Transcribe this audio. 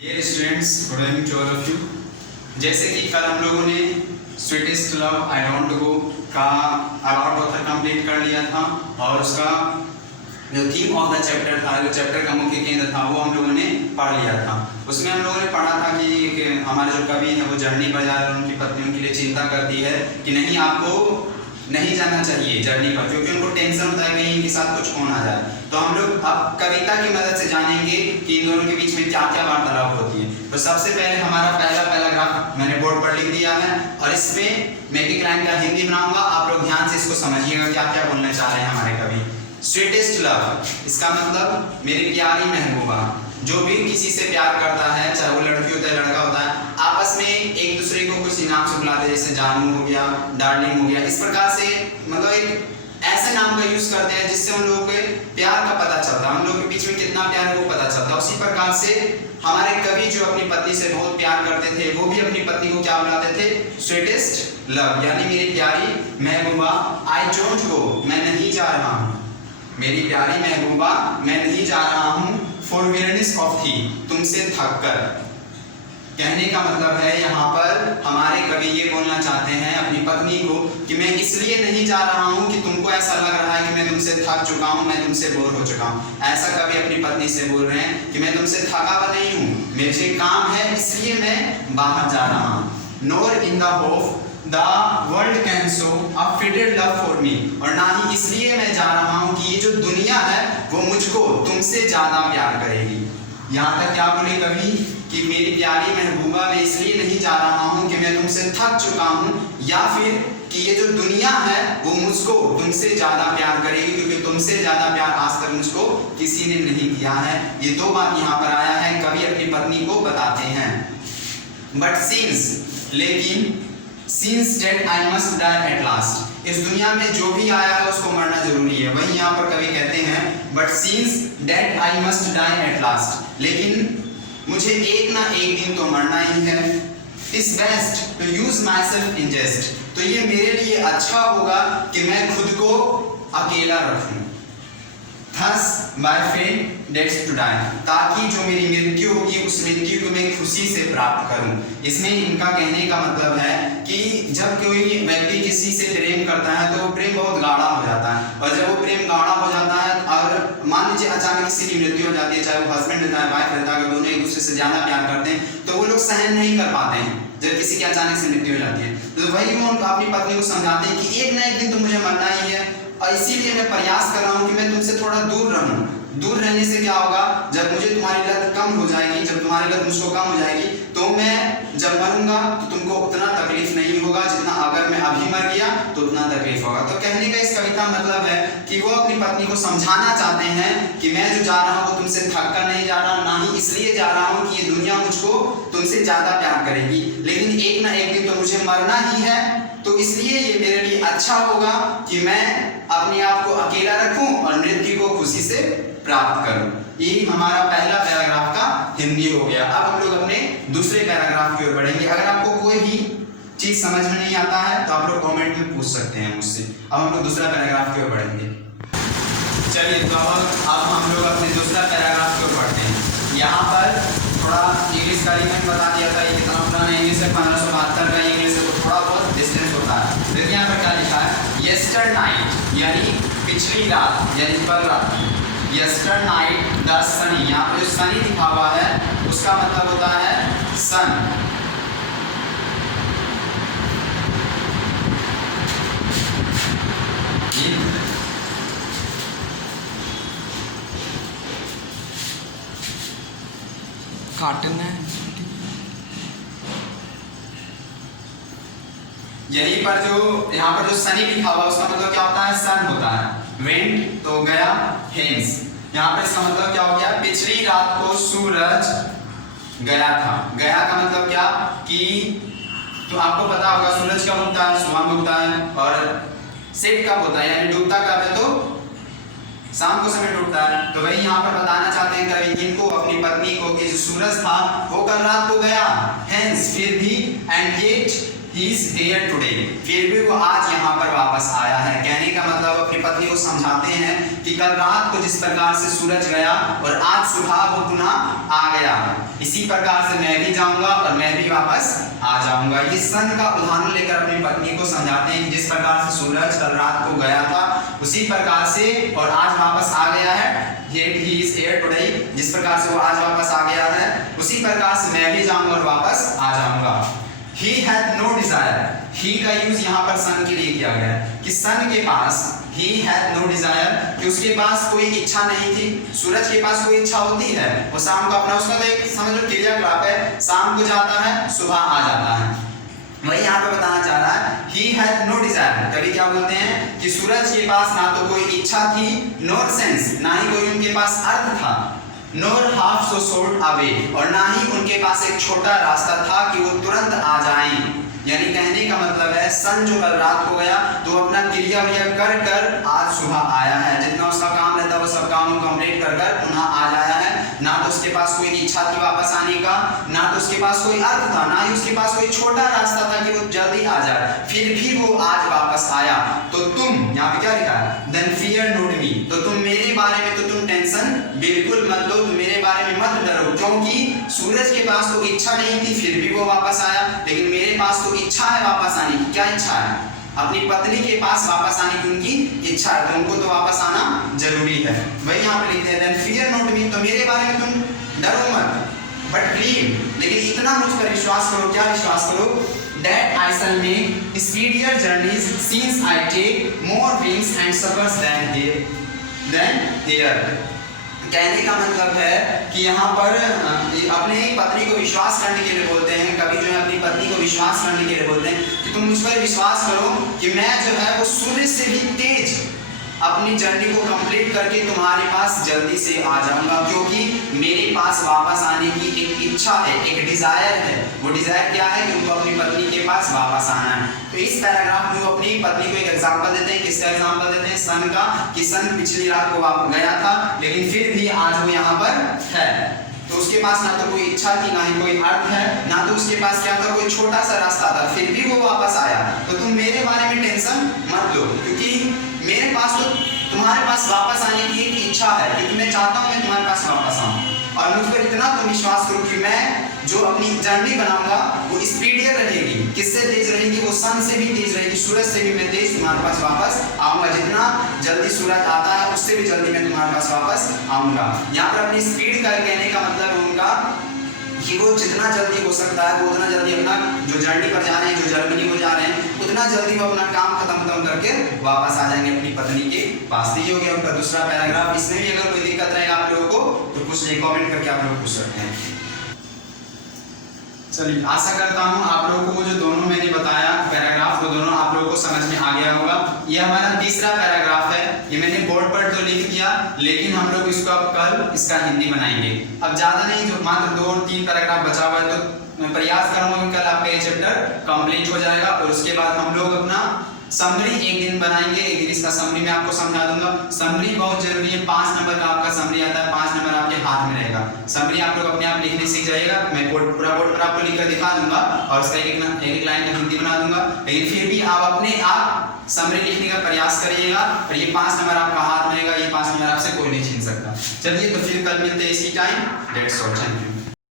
Dear students, good evening to all of you. जैसे कि कल हम लोगों ने sweetest love I don't go का अबाउट ऑथर कंप्लीट कर लिया था और उसका जो थीम ऑफ द चैप्टर था, जो चैप्टर का मुख्य केंद्र था, वो हम लोगों ने पढ़ लिया था। उसमें हम लोगों ने पढ़ा था कि हमारे जो कवि है वो जर्नी पर जा रहे हैं, उनकी पत्नियों के लिए चिंता करती है कि नहीं, आपको नहीं जाना चाहिए जर्नी पर, क्योंकि उनको टेंशन होता है कहीं इनके साथ कुछ हो ना जाए। तो हम लोग अब कविता की मदद से जानेंगे कि इन दोनों के बीच में क्या क्या वार्तालाप होती है। तो सबसे पहले हमारा पहला पैराग्राफ मैंने बोर्ड पर लिख दिया है और इसमें मैं एक लाइन का हिंदी बनाऊंगा, आप लोग ध्यान से इसको समझिएगा क्या क्या बोलना चाह रहे हैं हमारे कवि। स्वीटेस्ट लव, इसका मतलब मेरी प्यारी महबूबा। जो भी किसी से प्यार करता है, चाहे वो लड़की होता है लड़का होता है, आपस में एक दूसरे को कुछ नाम से बुलाते हैं, जैसे जानू हो गया, डार्लिंग हो गया। इस प्रकार से मतलब एक ऐसे नाम का यूज करते हैं जिससे उन लोगों के प्यार का पता चलता है, हम लोगों के बीच में कितना प्यार है वो पता चलता है। उसी प्रकार से हमारे कवि जो अपनी पत्नी से बहुत प्यार करते थे, वो भी अपनी पत्नी को क्या बुलाते थे? स्वीटेस्ट लव, यानी मेरी प्यारी महबूबा। आई डोंट गो, मैं नहीं जा रहा हूँ, मेरी प्यारी महबूबा मैं नहीं जा रहा हूँ। फॉर वियरनेस ऑफ थी, तुमसे थक कर। कहने का मतलब है यहाँ पर हमारे कवि ये बोलना चाहते हैं अपनी पत्नी को कि मैं इसलिए नहीं जा रहा हूँ कि तुमको ऐसा लग रहा है कि मैं तुमसे थक चुका हूँ, मैं तुमसे बोर हो चुका हूँ। ऐसा कवि अपनी पत्नी से बोल रहे हैं कि मैं तुमसे थका हुआ नहीं हूँ, मुझे काम है इसलिए मैं बाहर जा रहा हूँ। Nor in the hope the world can show a fitted love for me, और ना ही इसलिए मैं जा रहा हूँ कि ये जो दुनिया है वो मुझको तुमसे ज्यादा प्यार करेगी। यहाँ तक क्या बोले कवि कि मेरी प्यारी महबूबा मैं इसलिए नहीं जा रहा हूँ कि मैं तुमसे थक चुका हूँ, या फिर कि ये जो दुनिया है वो मुझको तुमसे ज्यादा प्यार करेगी, क्योंकि तुमसे ज्यादा प्यार आज तक मुझको किसी ने नहीं किया है। ये दो बात यहाँ पर आया है, कवि अपनी पत्नी को बताते हैं। बट सिंस, लेकिन Since that I must die at last, इस दुनिया में जो भी आया है उसको मरना जरूरी है। वहीं यहाँ पर कवि कहते हैं but since that I must die at last, लेकिन मुझे एक ना एक दिन तो मरना ही है। It's best to use myself in jest, तो ये मेरे लिए अच्छा होगा कि मैं खुद को अकेला रखूं। Thus my fate that's to die, ताकि जो मेरी मृत्यु होगी उस मृत्यु को मैं खुशी से प्राप्त करूं। इसमें इनका कहने का मतलब है कि जब कोई व्यक्ति किसी से प्रेम करता है तो वो प्रेम बहुत गाढ़ा हो जाता है, और जब वो प्रेम गाढ़ा हो जाता है और मान लीजिए अचानक किसी की मृत्यु हो जाती है, चाहे वो हस्बैंड रहता है वाइफ रहता है, अगर दोनों एक दूसरे से ज्यादा प्यार करते हैं तो वो लोग सहन नहीं कर पाते हैं जब किसी की अचानक से मृत्यु हो जाती है। तो वही वो अपनी पत्नी को समझाते हैं कि एक ना एक दिन तो मुझे मरना ही है, और इसीलिए मैं प्रयास कर रहा हूँ कि मैं तुमसे थोड़ा दूर रहूं। दूर रहने से क्या होगा, जब मुझे तुम्हारी लत कम हो जाएगी, जब तुम्हारी लत मुझको कम हो जाएगी, तो मैं जब मरूंगा तो तुमको उतना तकलीफ नहीं होगा जितना अगर मैं अभी मर गया तो उतना तकलीफ होगा। तो कहने का इस कविता मतलब है कि वो अपनी पत्नी को समझाना चाहते हैं कि मैं जो जा रहा हूँ तुमसे थक कर नहीं जा रहा, ना ही इसलिए जा रहा हूँ कि ये दुनिया मुझको तुमसे ज्यादा प्यार करेगी, लेकिन एक ना एक दिन तो मुझे मरना ही है। तो इसलिए ये मेरे लिए अच्छा होगा कि मैं अपने आप को अकेला रखूं और मृत्यु को खुशी से प्राप्त करूं। ये हमारा पहला पैराग्राफ का हिंदी हो गया। अब हम लोग अपने दूसरे पैराग्राफ की ओर बढ़ेंगे। अगर आपको कोई भी चीज समझ में नहीं आता है तो आप लोग कमेंट में पूछ सकते हैं मुझसे। अब हम लोग दूसरा पैराग्राफ की ओर बढ़ेंगे। चलिए, तो अब हम लोग अपने दूसरा पैराग्राफ की ओर बढ़ते हैं। यहाँ पर थोड़ा इंग्लिश का रिकॉर्ड बता दिया था, ये कितना पुराना इंग्लिश है, 1572 का इंग्लिश है, तो थोड़ा बहुत डिस्टेंस होता है। देखिए यहाँ पर क्या लिखा है, येस्टर नाइट यानी पिछली रात यानी कल रात। येस्टर नाइट द सनी, यहाँ पर जो सनी लिखा हुआ है उसका मतलब होता है सन। काटना है यहीं पर जो यहाँ पर जो सनी लिखा हुआ उसका मतलब क्या होता है? सन होता है। वेंट तो गया, हेंस यहाँ पर इसका मतलब क्या हो गया? पिछली रात को सूरज गया था। गया का मतलब क्या कि तो आपको पता होगा सूरज कब उगता है? सुबह में उगता है। और सेट कब होता है यानी डूबता कब है? तो शाम को समय डूबता है। तो वही यहाँ पर बताना चाहते हैं कवि इनको, अपनी पत्नी को, कि जो सूरज था वो कल रात को गया, हेंस फिर भी, and yet he is here today, फिर भी वो आज यहाँ पर वापस आया है। कहने का मतलब अपनी पत्नी को समझाते हैं कि कल रात को जिस प्रकार से सूरज गया और आज सुबह वो पुनः आ गया, इसी प्रकार से मैं भी जाऊंगा और मैं भी वापस आ जाऊंगा। ये सन का उदाहरण लेकर अपनी पत्नी को समझाते हैं कि जिस प्रकार से सूरज कल रात को गया था उसी प्रकार से और आज वापस आ गया है। He is here today, जिस प्रकार से वो आज वापस आ गया है उसी प्रकार से मैं भी जाऊंगा और वापस आ जाऊंगा। He had no desire, he का यूज यहाँ पर सन के लिए किया गया है कि सन के पास he had no desire, कि उसके पास कोई इच्छा नहीं थी। सूरज के पास कोई इच्छा होती है, वो शाम को अपना उसका तो एक समझ लो क्रियाकलाप है, शाम को जाता है सुबह आ जाता है। वही यहाँ पे बताना चाह रहा है he had no desire। कभी क्या बोलते हैं कि सूरज के पास ना तो कोई इच्छा थी nor sense, ना ही कोई उनके पास अर्थ था, nor half so short away, और ना ही उनके पास एक छोटा रास्ता था कि वो तुरंत आ जाएं। यानी कहने का मतलब है सन जो कल रात को गया तो अपना क्रिया कर कर आज सुबह आया है। जितना उसका काम रहता है वो सब काम कंप्लीट कर कर पुनः आ जाया है। ना तो उसके पास कोई इच्छा थी वापस आने का, ना तो उसके पास कोई अर्थ था, ना ही उसके पास कोई छोटा रास्ता था कि वो जल्दी आ जाए, फिर भी वो आज वापस आया। तो तुम यहाँ पे क्या लिखा है, then fear not me, तो तुम मेरे बारे में तो तुम टेंशन बिल्कुल मत लो, तुम मेरे बारे में मत डरो, क्योंकि सूरज के पास तो इच्छा नहीं थी फिर भी वो वापस आया, लेकिन मेरे पास तो इच्छा है वापस आने की। क्या इच्छा है? अपनी पत्नी के पास वापस आने की उनकी इच्छा है, तो उनको तो वापस आना जरूरी है। वही यहाँ पे लिखते हैं then fear not me, तो मेरे बारे में तुम डरो मत, but believe, लेकिन इतना मुझ पर विश्वास करो। क्या विश्वास करो? that I shall make speedier journeys since I take more wings and suffers than here। कहने का मतलब है कि यहाँ पर अपने पत्नी को विश्वास करने के लिए बोलते हैं, कभी जो है अपनी पत्नी को विश्वास करने के लिए बोलते हैं कि तुम मुझ पर विश्वास करो कि मैं जो है वो सूर्य से भी तेज अपनी जर्नी को कंप्लीट करके तुम्हारे पास जल्दी से आ जाऊंगा, क्योंकि मेरे पास वापस आने की एक इच्छा है, एक डिजायर है। वो डिजायर क्या है कि उनको अपनी पत्नी के पास वापस आना है। तो इस पैराग्राफ में वो अपनी पत्नी को एक एग्जांपल देते हैं। किसका एग्जांपल देते हैं? सन का, कि सन पिछली रात को गया था लेकिन फिर भी आज वो यहाँ पर है। तो उसके पास ना तो कोई इच्छा थी, ना ही कोई अर्थ है, ना तो उसके पास क्या था, कोई छोटा सा रास्ता था, फिर भी वो वापस आया। तो तुम मेरे बारे में टेंशन मत लो, क्योंकि मेरे पास तो तुम्हारे पास वापस आने की एक इच्छा है, क्योंकि मैं चाहता हूँ मैं तुम्हारे पास वापस आऊँ। और मुझ पर इतना तुम विश्वास करो कि मैं जो अपनी जर्नी बनाऊंगा वो स्पीडियर रहेगी। किससे तेज रहेगी? वो सन से भी तेज रहेगी, सूरज से भी मैं तेज तुम्हारे पास वापस आऊंगा। जितना जल्दी सूरज आता है उससे भी जल्दी मैं तुम्हारे पास वापस आऊंगा। यहाँ पर अपनी स्पीड का कहने का मतलब उनका कि वो जितना जल्दी हो सकता है वो उतना जल्दी अपना जो जर्नी पर जा रहे हैं, जो जर्मनी को जा रहे हैं, उतना जल्दी वो अपना काम खत्म करके वापस आ जाएंगे अपनी पत्नी के पास। ये हो गया उनका दूसरा पैराग्राफ। इसमें भी अगर कोई दिक्कत रहेगा आप लोगों को तो कुछ कमेंट करके आप लोग पूछ सकते हैं। चलिए, आशा करता हूँ आप लोगों को जो दोनों मैंने बताया पैराग्राफ वो दोनों आप लोगों को समझ में आ गया होगा। ये हमारा तीसरा पैराग्राफ है। ये मैंने बोर्ड पर तो लिख दिया, लेकिन हम लोग इसको अब कल इसका हिंदी बनाएंगे। अब ज्यादा नहीं, जो मात्र 2 और 3 पैराग्राफ बचा हुआ है, तो मैं प्रयास करूंगा कि कल आपका ये चैप्टर कंप्लीट हो जाएगा। और उसके बाद हम लोग अपना समरी एक दिन बनाएंगे। एक दिन इसका समरी मैं आपको समझा दूंगा। समरी बहुत जरूरी है। 5 नंबर का आपका समरी आता है, 5 नंबर आपके हाथ में रहेगा। समरी आप लोग अपने आप लिखने सीख जाइएगा। मैं पूरा बोर्ड पर आपको लिखकर दिखा दूंगा और उसका एक लाइन का हिंदी बना दूंगा, लेकिन फिर भी आप अपने आप समरी लिखने का प्रयास करिएगा। और ये 5 नंबर आपका हाथ में रहेगा, ये 5 नंबर आपसे कोई नहीं छीन सकता। चलिए, तो फिर कल मिलते हैं इसी time. That's all, thank you.